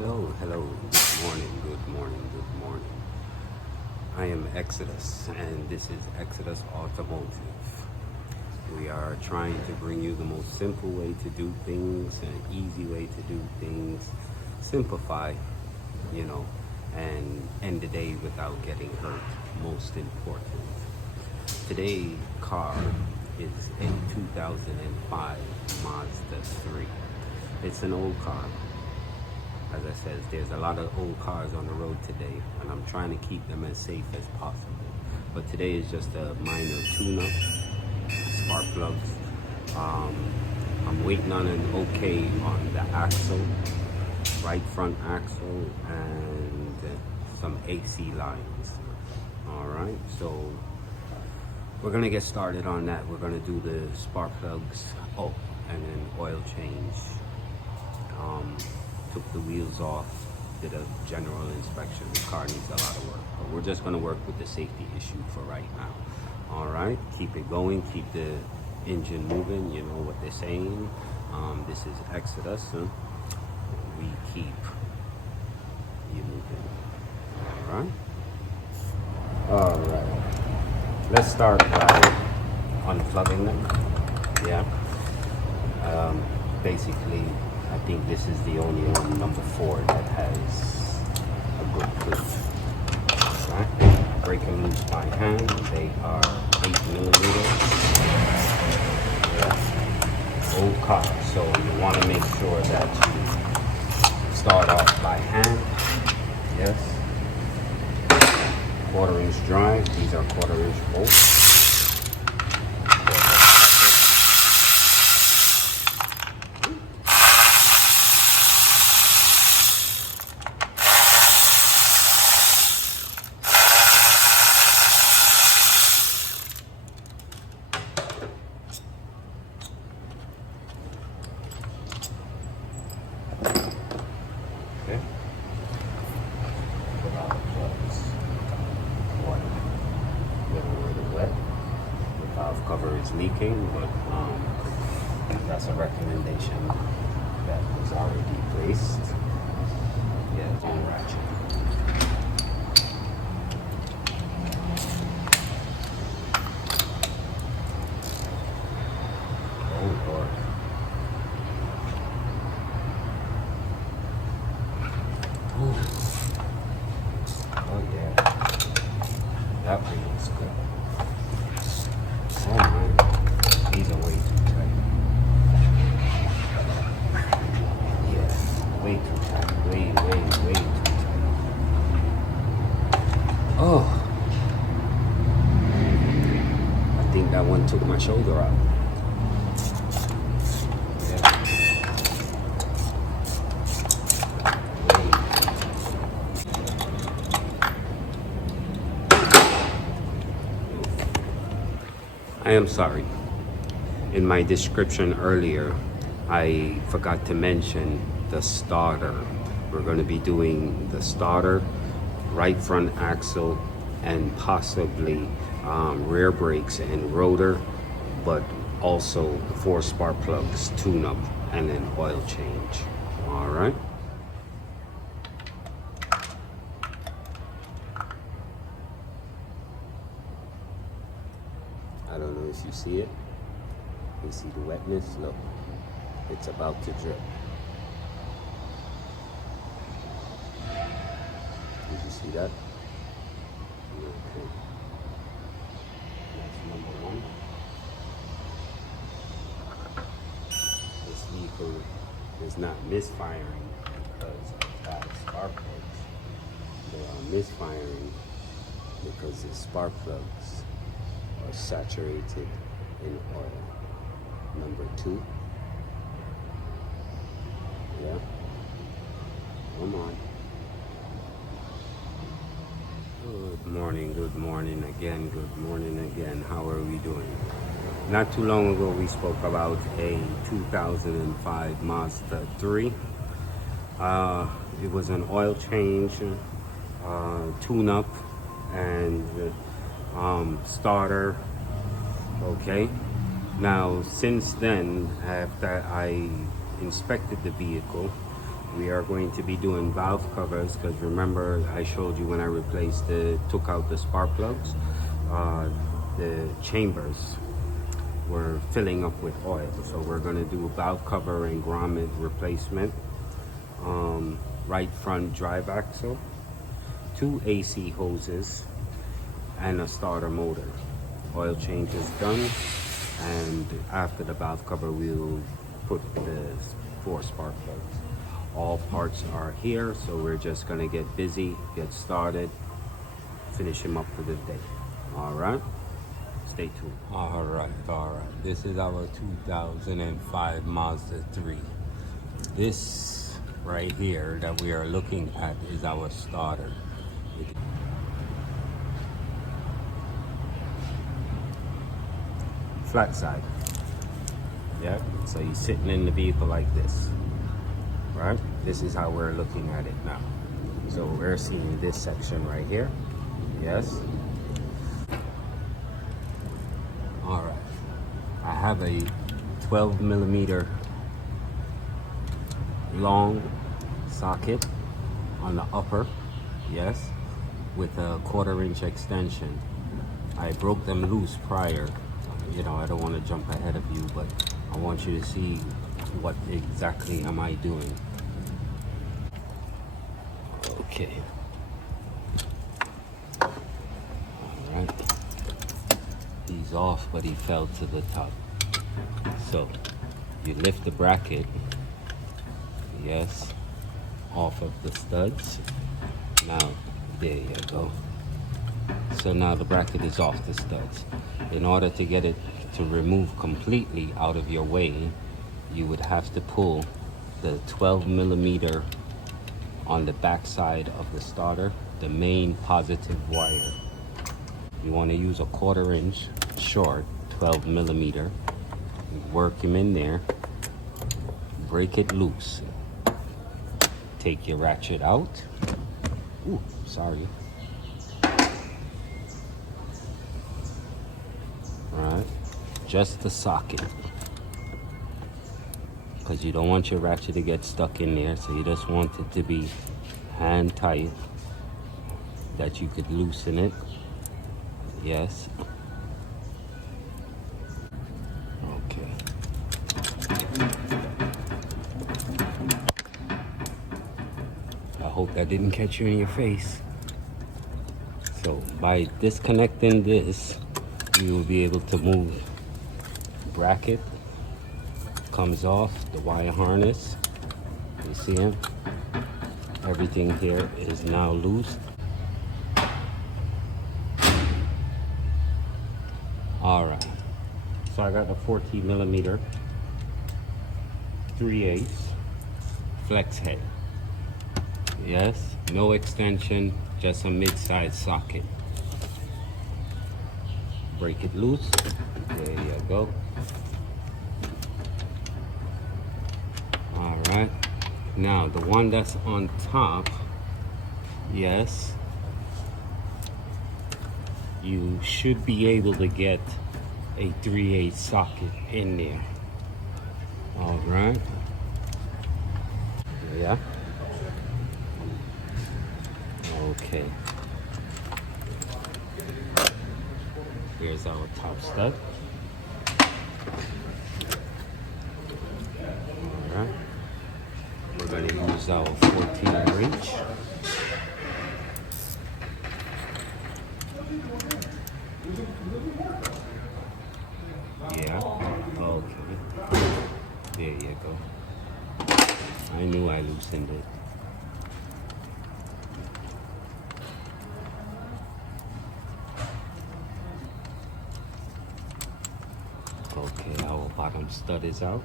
Hello, hello, good morning, good morning. I am Exodus, and this is Exodus Automotive. We are trying to bring you the most simple way to do things, an easy way to do things, simplify, you know, and end the day without getting hurt, most important. Today's car is a 2005 Mazda 3. It's an old car. As I said, there's a lot of old cars on the road today, and I'm trying to keep them as safe as possible. But today is just a minor tune-up, spark plugs. I'm waiting on an okay on the axle, right front axle, and some AC lines. All right, so we're gonna get started on that. We're gonna do the spark plugs, and then oil change. Took the wheels off, did a general inspection. The car needs a lot of work, but we're just going to work with the safety issue for right now. All right, keep it going, keep the engine moving. You know what they're saying. This is Exodus. We keep you moving. All right. Let's start by unplugging them. Yeah. Basically, I think this is the only one, number 4, that has a good clip. Right? Break them loose by hand. They are 8mm. Yeah. Old car, so you want to make sure that you start off by hand. Yes. 1/4" drive. These are 1/4" bolts. Cover is leaking, but that's a recommendation that was already placed. Yeah, it's on ratchet. Oh Lord. Ooh. Oh yeah. That feels good. Oh man, these are way too tight. Yeah, way too tight. Way too tight. Oh, I think that one took my shoulder out. I am sorry. In my description earlier, I forgot to mention the starter. We're going to be doing the starter, right front axle, and possibly rear brakes and rotor, but also 4 spark plugs, tune-up, and then oil change. All right. I don't know if you see it. You see the wetness? Look, it's about to drip. Did you see that? Okay. That's number 1. This vehicle is not misfiring because of bad spark plugs. They are misfiring because the spark plugs are saturated in oil. Number 2. Yeah. Come on. Good morning again, good morning again. How are we doing? Not too long ago we spoke about a 2005 Mazda 3. It was an oil change, tune-up, and starter. Okay. Now, since then, after I inspected the vehicle, We are going to be doing valve covers because remember I showed you when I took out the spark plugs, the chambers were filling up with oil. So we're going to do valve cover and grommet replacement, right front drive axle, 2 AC hoses, and a starter motor. Oil change is done, and after the valve cover we'll put the 4 spark plugs. All parts are here, so we're just gonna get busy, get started, finish him up for the day. All right, stay tuned. All right. This is our 2005 Mazda 3. This right here that we are looking at is our starter. Flat side. Yeah, so you're sitting in the vehicle like this, right? This is how we're looking at it now. So we're seeing this section right here. Yes. All right. I have a 12 millimeter long socket on the upper, yes, with a 1/4 inch extension. I broke them loose prior. You know, I don't want to jump ahead of you, but I want you to see what exactly am I doing. Okay. All right. He's off, but he fell to the top. So you lift the bracket, yes, off of the studs. Now, there you go. So now the bracket is off the studs. In order to get it to remove completely out of your way, you would have to pull the 12 millimeter on the back side of the starter, the main positive wire. You want to use a 1/4 inch short 12 millimeter. Work him in there, break it loose, take your ratchet out. Ooh, sorry. Right, just the socket, because you don't want your ratchet to get stuck in there, so you just want it to be hand tight, that you could loosen it. Yes. Okay. I hope that didn't catch you in your face. So by disconnecting this, you will be able to move. Bracket comes off, the wire harness, you see him? Everything here is now loose. All right, so I got a 14 millimeter 3/8 flex head. Yes, no extension, just a mid-size socket. Break it loose. There you go. All right. Now the one that's on top, yes, you should be able to get a 3/8 socket in there. All right. Yeah. Okay. Here's our top stud. All right. We're going to use our 14 reach. Yeah. Okay. There you go. I knew I loosened it. Okay, our bottom stud is out.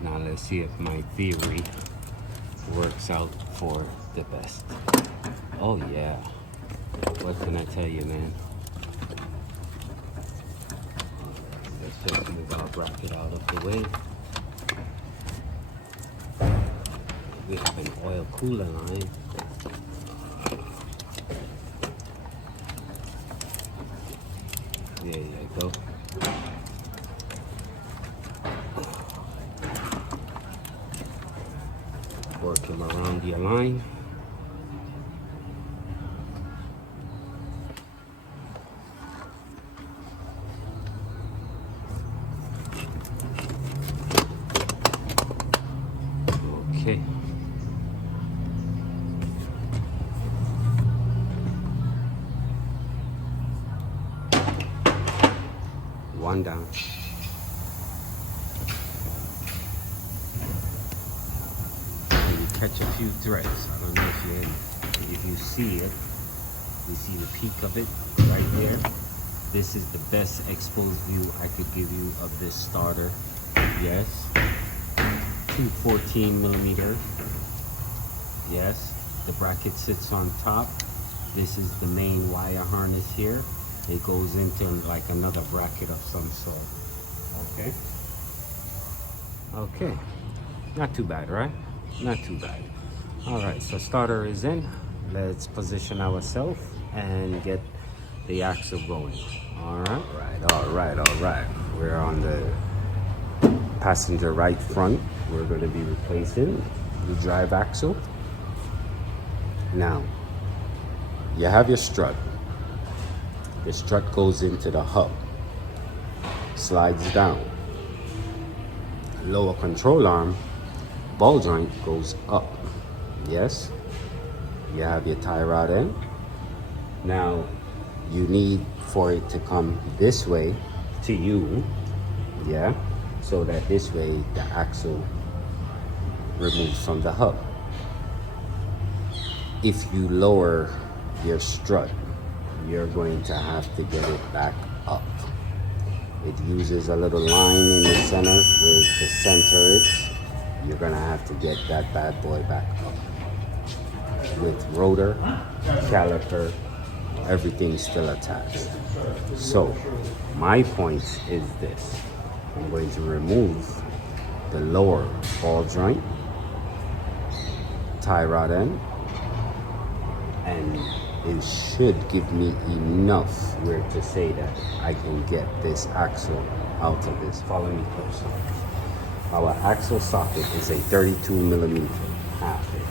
Now let's see if my theory works out for the best. Oh yeah. What can I tell you, man? Let's just move our bracket out of the way. We have an oil cooler line. There you go. Hold your line. Okay. One down. And you catch a few threads. I don't know if you see it. You see the peak of it right there. This is the best exposed view I could give you of this starter. Yes. 214 millimeter. Yes. The bracket sits on top. This is the main wire harness here. It goes into like another bracket of some sort. Okay. Okay. Not too bad, right? Not too bad. All right, so starter is in. Let's position ourselves and get the axle going. All right. We're on the passenger right front. We're going to be replacing the drive axle. Now, you have your strut. The strut goes into the hub, slides down. Lower control arm, ball joint goes up. Yes, you have your tie rod in. Now, you need for it to come this way to you, yeah, so that this way the axle removes from the hub. If you lower your strut, you're going to have to get it back up. It uses a little line in the center where to center it. You're gonna have to get that bad boy back up. With rotor, caliper, everything still attached. So, my point is this. I'm going to remove the lower ball joint, tie rod end, and it should give me enough where to say that I can get this axle out of this. Follow me close. Our axle socket is a 32 millimeter half inch.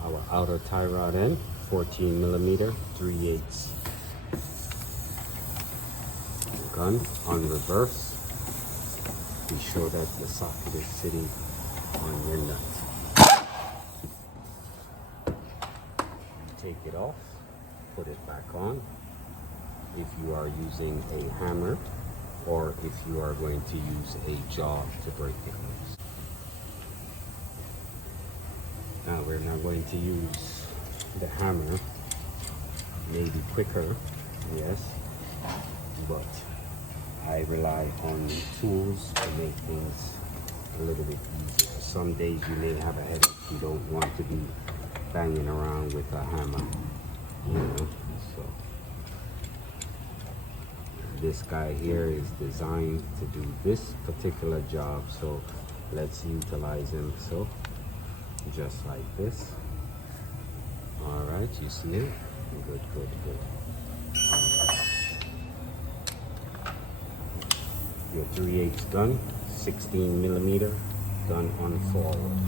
Our outer tie rod end, 14 millimeter, 3/8. Gun on reverse. Be sure that the socket is sitting on your nut. Take it off, put it back on. If you are using a hammer or if you are going to use a jaw to break it loose. Now we're not going to use the hammer, maybe quicker, yes, but I rely on tools to make things a little bit easier. Some days you may have a headache, you don't want to be banging around with a hammer, you know, so this guy here is designed to do this particular job, so let's utilize him. So just like this. All right, you see it? Good. All right. Your 3/8 gun, 16 millimeter gun on forward.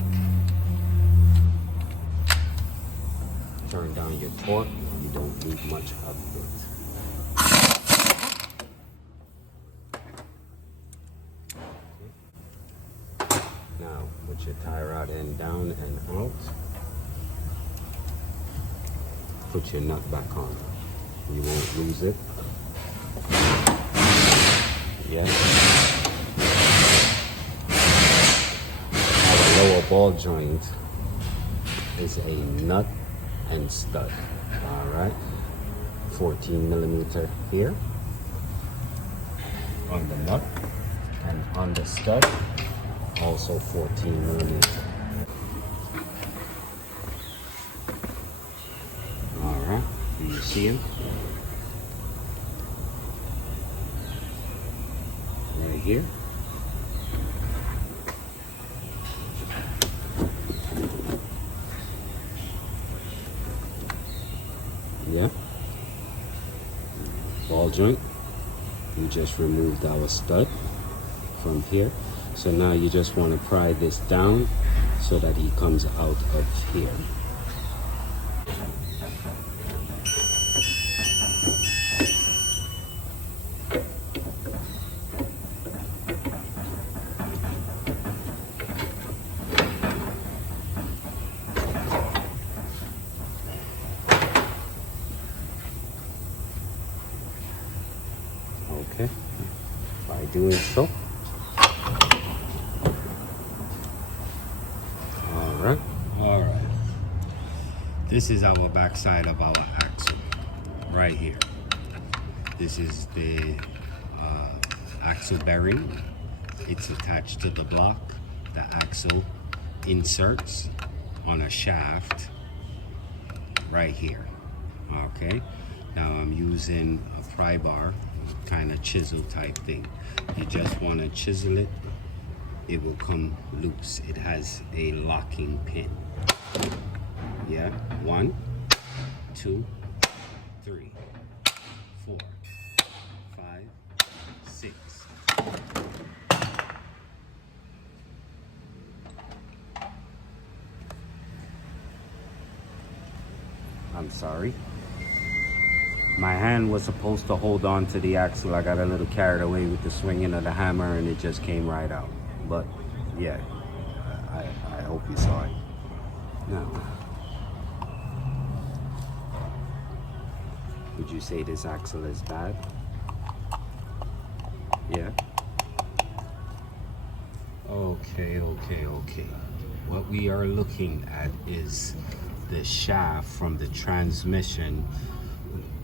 Turn down your torque, you don't need much output. Now, put your tie rod end down and out. Put your nut back on. You won't lose it. Yeah. Our lower ball joint is a nut and stud. All right. 14 millimeter here on the nut, and on the stud also 14 millimeter. All right. Do you see him? Right here. Yeah. Ball joint. We just removed our stud from here. So now you just want to pry this down so that he comes out of here. Okay. By doing so. All right. This is our backside of our axle, right here. This is the axle bearing. It's attached to the block. The axle inserts on a shaft right here. Okay. Now I'm using a pry bar, kind of chisel type thing. You just want to chisel it. It will come loose. It has a locking pin. Yeah, 1, 2, 3, 4, 5, 6. I'm sorry. My hand was supposed to hold on to the axle. I got a little carried away with the swinging of the hammer and it just came right out. But yeah, I hope you saw it. Now, would you say this axle is bad? Yeah. Okay. What we are looking at is the shaft from the transmission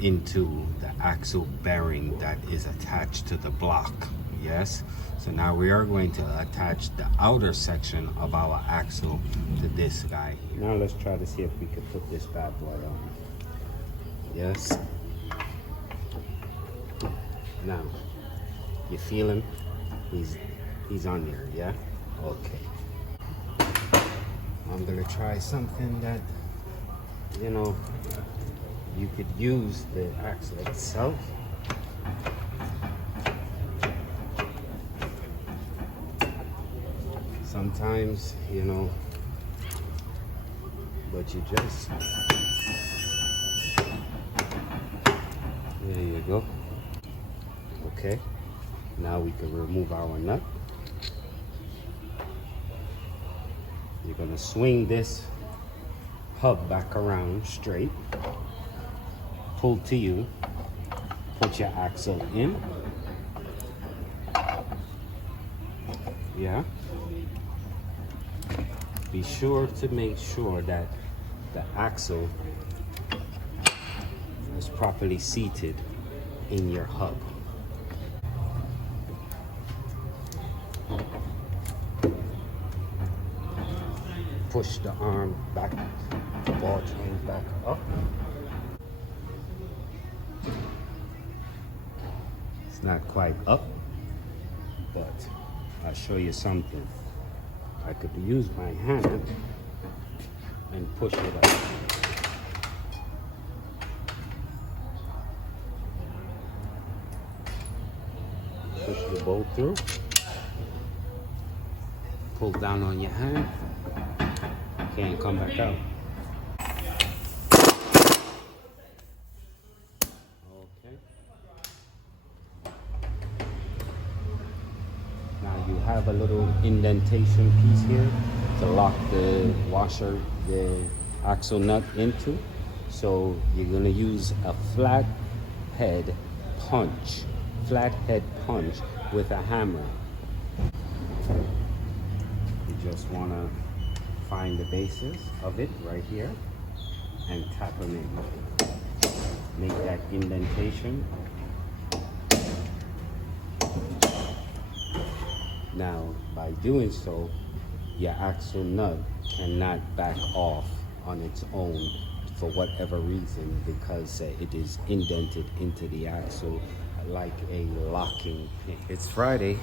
into the axle bearing that is attached to the block. Yes. So now we are going to attach the outer section of our axle to this guy. Now let's try to see if we can put this bad boy on. Yes. Now, you feel him? He's on there, yeah? Okay. I'm gonna try something that, you know, you could use the axle itself. Sometimes, you know, but you just, there you go. Okay, now we can remove our nut. You're gonna swing this hub back around straight, pull to you, put your axle in. Yeah. Be sure to make sure that the axle is properly seated in your hub. Push the arm back, the ball joint back up. It's not quite up, but I'll show you something. I could use my hand and push it up. Push the bolt through. Pull down on your hand. Can't come back out. Okay. Now you have a little indentation piece here to lock the washer, the axle nut into. So you're gonna use a flat head punch with a hammer. You just wanna find the bases of it right here and tap them in. Make that indentation. Now, by doing so, your axle nut cannot back off on its own for whatever reason, because it is indented into the axle like a locking pin. It's Friday.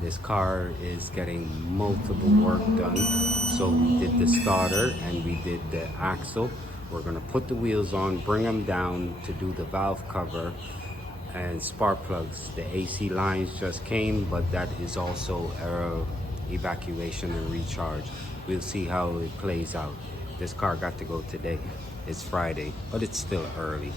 This car is getting multiple work done. So we did the starter and we did the axle. We're gonna put the wheels on, bring them down to do the valve cover and spark plugs. The AC lines just came, but that is also evacuation and recharge. We'll see how it plays out. This car got to go today. It's Friday, but it's still early.